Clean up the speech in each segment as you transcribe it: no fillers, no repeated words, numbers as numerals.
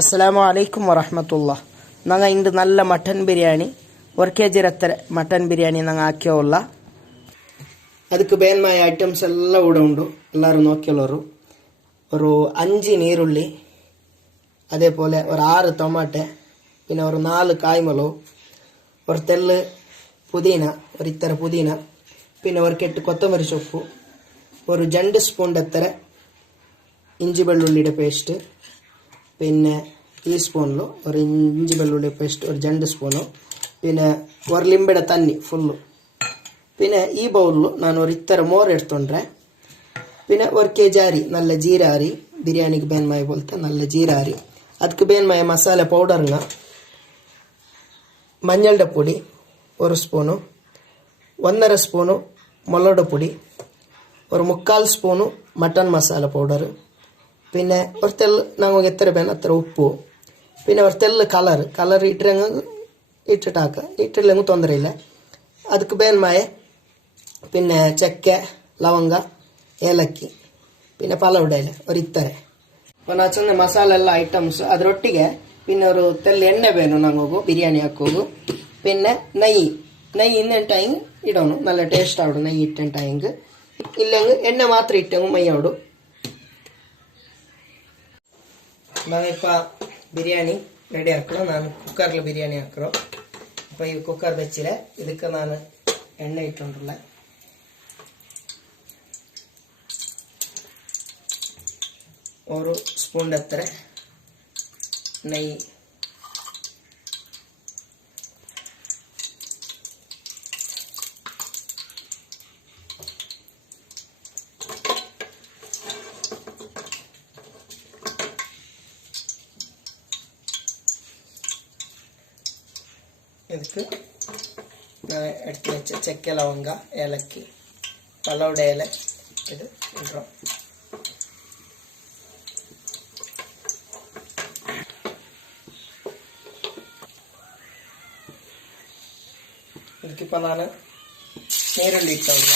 Assalamu alaikum wa rahmatullah. Nanga indu nalla mutton biryani 1 kg rattare mutton biryani nanga hakkiolla. ಅದಕ್ಕೆ ಬೇನ್ಮಾಯ items ಎಲ್ಲ ಕೂಡ ಉಂಟು ಎಲ್ಲರೂ ನೋಕ್ಕೊಳ್ಳೋರು ഒരു 5 നീരുള്ളി അതേപോലെ ഒരു 6 ടൊമാറ്റോ പിന്നെ ഒരു 4 കായ്മുളക് ഒരു തെല്ല് പുതിന ഒരു ഇത്ര പുതിന പിന്നെ ഒരു കെട്ട് കൊത്തമല്ലി സൊപ്പ് ഒരു 2 സ്പൂൺ എത്ര ഇഞ്ചി വെള്ളുള്ളിയുടെ പേസ്റ്റ് പിന്നെ ടീസ്പൂണിൽ ഒരു ഇഞ്ചി വെള്ളുള്ളി പേസ്റ്റ് ഒരു 2 സ്പൂൺ പിന്നെ ഒരു ലിംബയുടെ തന്നി ഫുൾ പിന്നെ ഈ ബൗളിൽ ഞാൻ ഒരു ഇത്ര മോർ എടുത്തോണ്ടേ പിന്നെ 1 kg അരി നല്ല ജീര അരി ബിരിയാണിക്ക് ബേൻമായ പോലത്തെ നല്ല ജീര അരി ಅದಕ್ಕೆ ബേൻമായ മസാല പൗഡർങ്ങ മഞ്ഞളുടെ പൊടി 1 സ്പൂൺ 1.5 സ്പൂൺ മുളകുടെ പൊടി ഒരു 3/4 സ്പൂൺ മട്ടൺ മസാല പൗഡർ പിന്നെ ഒരു തെല്ല് നമുക്ക് എത്ര വേണം അത്ര ഉപ്പ് പിന്നെ ഒരു തെല്ല് കളർ ഇട്ടിട്ടാക്കുക ഇട്ടില്ലെങ്കിൽ ತೊಂದರೆಯಿಲ್ಲ ಅದಕ್ಕೆ ബേൻമായ പിന്നെ ചക്ക ലവംഗ ഏലಕ್ಕಿ പിന്നെ പലവടയില ഒരു ഇത്തರೆ അപ്പോൾ ನಾನು ಚೆನ್ನ ಮಸಾಲೆ ಎಲ್ಲ ಐಟಮ್ಸ್ ಅದರೊಟ್ಟಿಗೆ പിന്നെ ഒരു തെല്ല് എണ്ണ വേണം നമുക്ക് ബിരിയാണി ಹಾಕೋದು പിന്നെ നെയ്യ് ಇನ್ನೆಂಟಾಯಿಂಗ್ ಇಡೋನು നല്ല ಟೇಸ್ಟ್ ಆವಡು നെയ്യ് ಇಟ್ಟೆಂಟಾಯಿಂಗ್ ಇಲ್ಲೆಂಗ್ ಎಣ್ಣೆ ಮಾತ್ರ ಇಟ್ಟೆಂಗ್ ಮೈ ಆವಡು ನಾನಿപ്പോൾ ബിരിയാണി റെഡി ആക്കണം ನಾನು കുക്കറിൽ ബിരിയാണി ആക്കണം അപ്പോൾ ഈ കുക്കർ വെച്ചിലെ ಇದಕ್ಕೆ ನಾನು എണ്ണ ഇട്ടുണ്ടല്ല ഒരു സ്പൂൺ അത്ര നെയ്യ് ಇದಕ್ಕೆ ನಾನು എടുത്തു വെച്ച ചക്ക ലവംഗ ഏലಕ್ಕಿ പലവട ഇല ഇത് ഇടും ಇದಕ್ಕಿപ്പോൾ ನಾನು ನೀರುಳ್ಳಿ ಇಟ್ಟವಲ್ಲ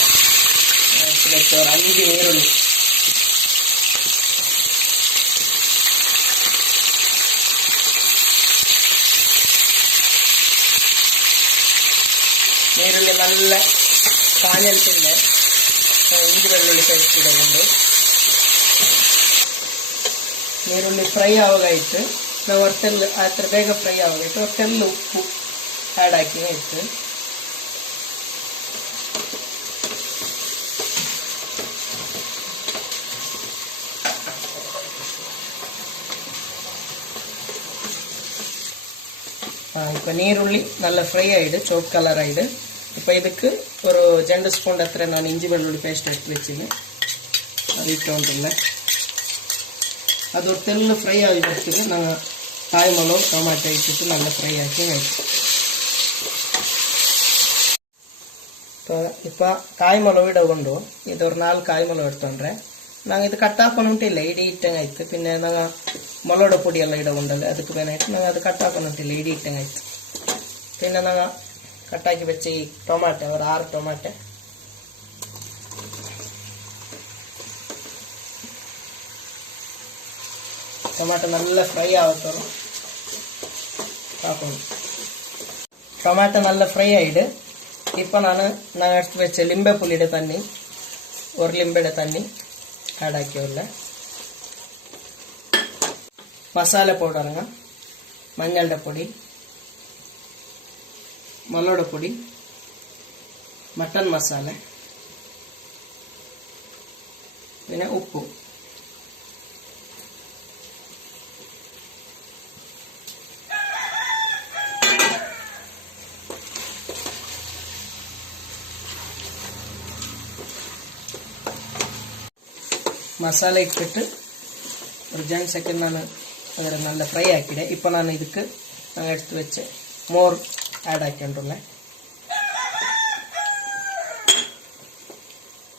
ഒരു 5 നീരുള്ളി നീരുള്ളി നല്ല കാഞ്ഞിട്ടുണ്ട് ഇഞ്ചി വെള്ളുള്ളി പേസ്റ്റ് ഇടുന്നുണ്ട് ನೀರುಳ್ಳಿ ಫ್ರೈ ಆವಾಗಾಯ್ತು ನಾವು ಹೊರತೆಲ್ಲು ಆ ಥರ ಬೇಗ ಫ್ರೈ ಆವಾಗಾಯ್ತು ಹೊರತೆಲ್ಲು ಉಪ್ಪು ಆ್ಯಡ್ ಹಾಕಿ ಆಯ್ತು இப்போ நீருள்ளி நல்ல ஃப்ரை ஆகிடு சோப் கலர் ஆகிடு இப்போ இதுக்கு ஒரு 2 ஸ்பூன் அത്ര நான் இஞ்சி வெள்ளுள்ளி பேஸ்ட் எடுத்து வச்சுங்க அது இட்டோண்டில்ல அது ஒரு தெல்லு ஃப்ரை ஆகி வச்சுட்டு நாங்கள் காய்மளவு டொமாட்டோ இட்டுட்டு நல்லா ஃப்ரை ஆக்கி இப்போ ಕಾಯಿಮಳವು ಇಡಕೊಂಡು ಇದು ഒരു 4 ಕಾಯಿಮಳವು എടുത്തോണ്ടേ ನಾನು ಇದು ಕಟ್ಟಾಕೊಂಡುಂಟಿಲ್ಲ ಇಡೀ ಇಟ್ಟಂಗಾಯ್ತು പിന്നെ ನಾವು ಮೊಳೋಡ ಪುಡಿ ಎಲ್ಲ ಇಡಕೊಂಡಲ್ಲ ಅದಕ್ಕೆ ಬೇನಾಯ್ತು ನಾವು ಅದು ಕಟ್ಟಾಕೊಂಡುಂಟಿಲ್ಲ ಇಡೀ ಇಟ್ಟಂಗಾಯ್ತು പിന്നെ ನಾವು കട്ടാക്കി വെച്ച ഈ ടൊമാറ്റോ ഒരു 6 ടൊമാറ്റോ ಟೊಮಾಟೊ നല്ല ಫ್ರೈ ആവത്തോളം ಹಾಕೊಂಡು ಟೊಮಾಟೊ നല്ല ಫ್ರೈ ആയിട്ട് ഇപ്പോൾ ನಾನು എടുത്ത് വെച്ച ലിംബപ്പുളിയുടെ തന്നി ഒരു ലിംബയുടെ തന്നി ആഡ് ആക്കിയുള്ള മസാല പൗഡർ മഞ്ഞളുടെ പൊടി മുളകുടെ പൊടി മട്ടൺ മസാല പിന്നെ ഉപ്പ് മസാല ഇട്ടിട്ട് ഒരു 10 സെക്കൻഡ് ನಾನು ಅದರ നല്ല ಫ್ರೈ ಆಕಿದೆ ഇപ്പോൾ ನಾನು ಇದಕ್ಕೆ ನಾನು എടുത്തു വെച്ച് മോർ ആഡ് ആക്കിയിട്ടുള്ള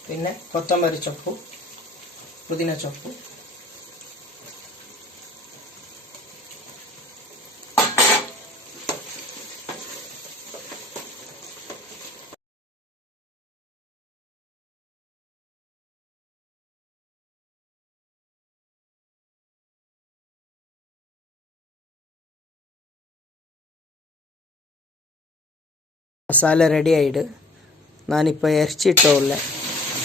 പിന്നെ കൊത്തമല്ലി ചൊപ്പ് പുതിന ചൊപ്പ് മസാല റെഡി ആയിട്ട് ഞാനിപ്പോൾ ഇറച്ചി ഇട്ടോല്ലേ.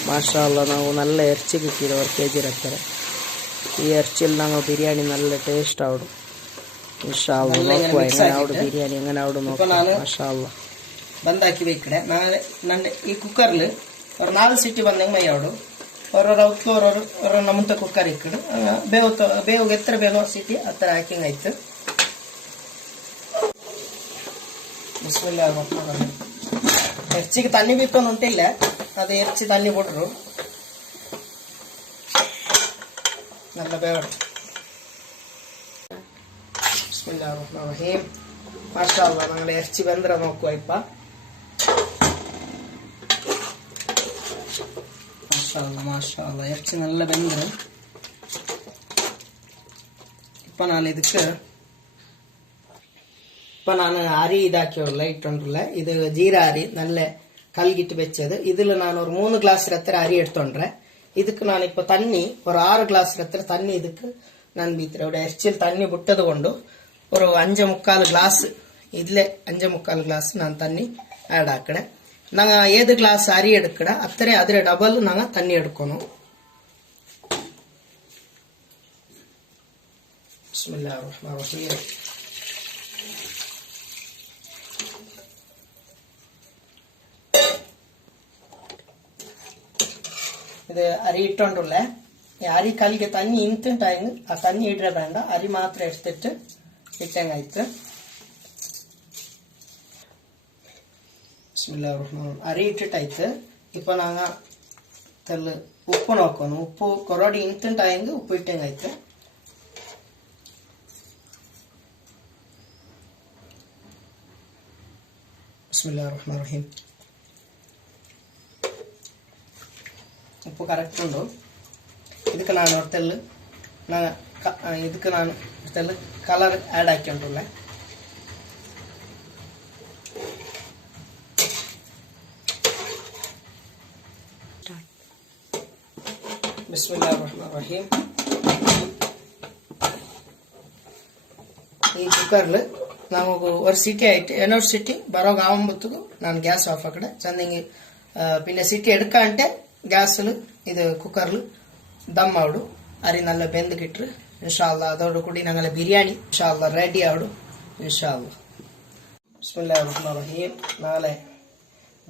മാഷാ അല്ലാ, ನಾವು നല്ല ഇറച്ചി കിട്ടിയത് 1 kg ಹತ್ತಿರ. ഈ ഇറച്ചിയിൽ ഞങ്ങൾ ബിരിയാണി നല്ല ടേസ്റ്റ് ആവിടും. ഇൻഷാ അല്ലാ നോക്കുക എങ്ങനെ ആവിടും ബിരിയാണി, എങ്ങനെ ആവിടും നോക്കാം. മാഷാ അല്ലാ ಬಂದಾಕಿ ಬೇಕಡೆ ನನ್ನ ಈ ಕುಕ್ಕರ್ಲು ಅವ್ರು 4 ಸಿಟಿ ಬಂದಂಗೆ ಮೈ ಆವಡು ಅವ್ರವ್ರ ಅವತ್ತು ಅವ್ರ ನಮ್ಮಂತ ಕುಕ್ಕರ್ ಇಕ್ಕಡು ಬೇವು ಎತ್ತರ ಬೇನೋ ಸಿಟಿ ಆ ಥರ ಹಾಕಿಂಗ್ ಆಯ್ತು. ಬಿಸ್ಮಿಲ್ಲಾ ಹೆಚ್ಚಿಗೆ ತಣ್ಣಿ ಬಿತ್ತು ಉಂಟಿಲ್ಲ, ಅದು ಹೆಚ್ಚಿ ತಣ್ಣಿ ಬಿಡ್ರು നല്ല ಬೇಡ. ಬಿಸ್ಮಿಲ್ಲಾ ರಹೀಮ್. മാഷാ അല്ലാ ഞങ്ങൾ ഇറച്ചി വെന്തര നോക്കുക ഇപ്പ. മാഷാ അല്ലാ ഇറച്ചി നല്ല വെന്തര. ഇപ്പൊ ನಾನು ಅರಿ ಇದಾಕಿಯಲ್ಲ ಇಟ್ಟೊಂಡ್ರಲ್ಲ, ಇದು ಜೀರಾ ಅರಿ നല്ല കൽകിട്ട് വെച്ചത്. ഇതിൽ ഞാൻ ഒരു 3 ഗ്ലാസ് എത്ര അരി എടുത്തോണ്ട്ರೆ. ಇದಕ್ಕೆ ನಾನಿಪ್ಪ ತಣ್ಣಿ ഒരു 6 ഗ്ലാസ് എത്ര ತಣ್ಣಿ ಇದಕ್ಕೆ ನಾನು ಬೀತ್ರೆ. ഇവിടെ ഇറച്ചിയിൽ തണ്ണി ಬಿಟ್ಟത് കൊണ്ട് ഒരു 5.25 ഗ്ലാസ് ഇതിലെ 5.25 ഗ്ലാസ് ನಾನು ತಣ್ಣಿ ಆ್ಯಡ್ ಹಾಕಡೆ. ನಂಗೆ ಏದು ಗ್ಲಾಸ್ ಅರಿ ಎಡ್ಕಡೆ ಅತ್ತರೆ ಅದರ ಡಬಲ್ ನಂಗೆ ತಣ್ಣಿ ಎಡ್ಕೊನು. ಬಿಸ್ಮಿಲ್ಲಾಹಿರ್ ರಹ್ಮಾನಿರ್ ರಹೀಮ್. ഇത് അരി ഇട്ടോണ്ടല്ലേ, ഈ അരി കലിಗೆ തണ്ണി ಇಂತಿಂಟಾಗಿ ಆ ತಣ್ಣಿ ಇಡ್ರೆ ಬೇಡ, ಅರಿ ಮಾತ್ರ ಎಡ್ತಿಟ್ಟು ಇಟ್ಟಂಗಾಯ್ತು. ಅರಿ ಇಟ್ಟಿಟ್ಟಾಯ್ತು. ಇಪ್ಪ ನಾಂಗ ತೆಲ್ಲು ಉಪ್ಪು ನೋಕೋನು. ಉಪ್ಪು ಕೊರಡಿ ಇಂತಿಂಟಾಯಂಗೆ ಉಪ್ಪು ಇಟ್ಟಂಗಾಯ್ತು. ಬಿಸ್ಮಿಲ್ಲಾಹಿರ್ ರಹ್ಮಾನಿರ್ ರಹೀಮ್. ಉಪ್ಪು ಕರೆಕ್ಟ್ ಉಂಡು. ಇದಕ್ಕೆ ನಾನು ಹೊರತೆಲ್ಲು ಇದಕ್ಕೆ ನಾನು ಹೊರತೆಲ್ಲು ಕಲರ್ ಆ್ಯಡ್ ಹಾಕಿಂಟುಳ್ಳೆ. ಬಿಸ್ಮಿಲ್ಲಾಹಿರ್ ರಹ್ಮಾನಿರ್ ರಹೀಮ್. ಈ ಕುಕ್ಕರ್ಲು ನಮಗೂ ഒരു സിറ്റി ആയിട്ട് എന്നൊരു സിറ്റി ബറോഗ് ആവുമ്പോഴത്തേക്കും ನಾನು ಗ್ಯಾಸ್ ಆಫ್ ಆಕಡೆ ಚಂದಂಗಿ പിന്നെ സിറ്റി എടുക്കാണ്ട് ഗ്യാസിൽ ഇത് കുക്കറിൽ ദം ആവിടും. അരി നല്ല ಬೆಂದು കിട്ടു ഇൻഷാ അല്ലാ. അതോട് കൂടി ഞങ്ങളെ ബിരിയാണി ഇൻഷാ അല്ലാ റെഡി ആവിടും ഇൻഷാ അല്ലാ. ബിസ്മില്ലാഹിർ റഹ്മാനിർ റഹീം. നാളെ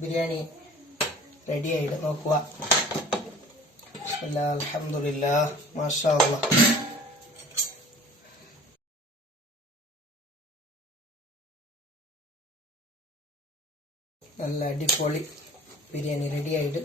ബിരിയാണി റെഡി ആയിട്ട് നോക്കുക. ബിസ്മില്ലാ അൽഹംദുലില്ലാ മാഷാ അല്ലാ. നല്ല അടിപൊളി ബിരിയാണി റെഡി ആയിട്ട്.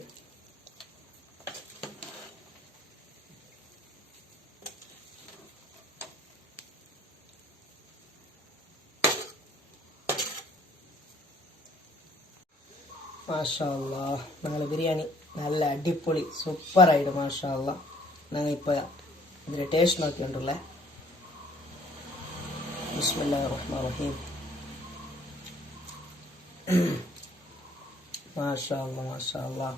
മാഷാ അല്ലാ ഞങ്ങളെ ബിരിയാണി നല്ല അടിപൊളി സൂപ്പറായിട്ട് മാഷാ അല്ലാ. ഞങ്ങൾ ഇപ്പോൾ ഇതിൻ്റെ ടേസ്റ്റ് നോക്കിയിട്ടുണ്ടല്ലേ. ബിസ്മില്ലാഹിർ റഹ്മാനിർ റഹീം. മാഷാ അല്ലാ മാഷാ അല്ലാ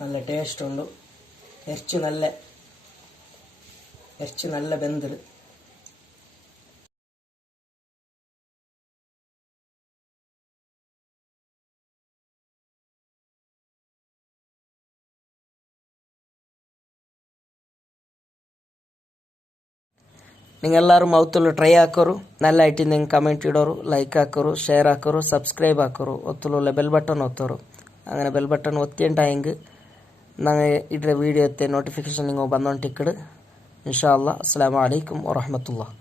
നല്ല ടേസ്റ്റ് ഉണ്ട്. ഇറച്ചി നല്ല വെന്തല്. നിങ്ങളെല്ലാവരും മൗത്തുള്ള ട്രൈ ಹಾಕೋರು നല്ലതായിട്ട് നിങ്ങൾ കമൻറ്റ് ഇടോರು, ലൈക്ക് ಹಾಕೋರು, ഷെയർ ಹಾಕೋರು, സബ്സ്ക്രൈബ് ಹಾಕೋರು, ಒತ್ತುള്ള ಬೆಲ್ ಬಟನ್ ಒತ್ತೋರು. അങ്ങനെ ಬೆಲ್ ಬಟನ್ ಒತ್ತಿಂಟಾയെങ്കിൽ ഞങ്ങൾ ഇടുന്ന വീഡിയോത്തെ നോട്ടിഫിക്കേഷൻ നിങ്ങൾ ಬಂದೊಂಟಿಕ್ಕಡು. ഇൻഷാ അല്ലാ. അസ്സലാമു അലൈക്കും വറഹ്മത്തുള്ളാഹി.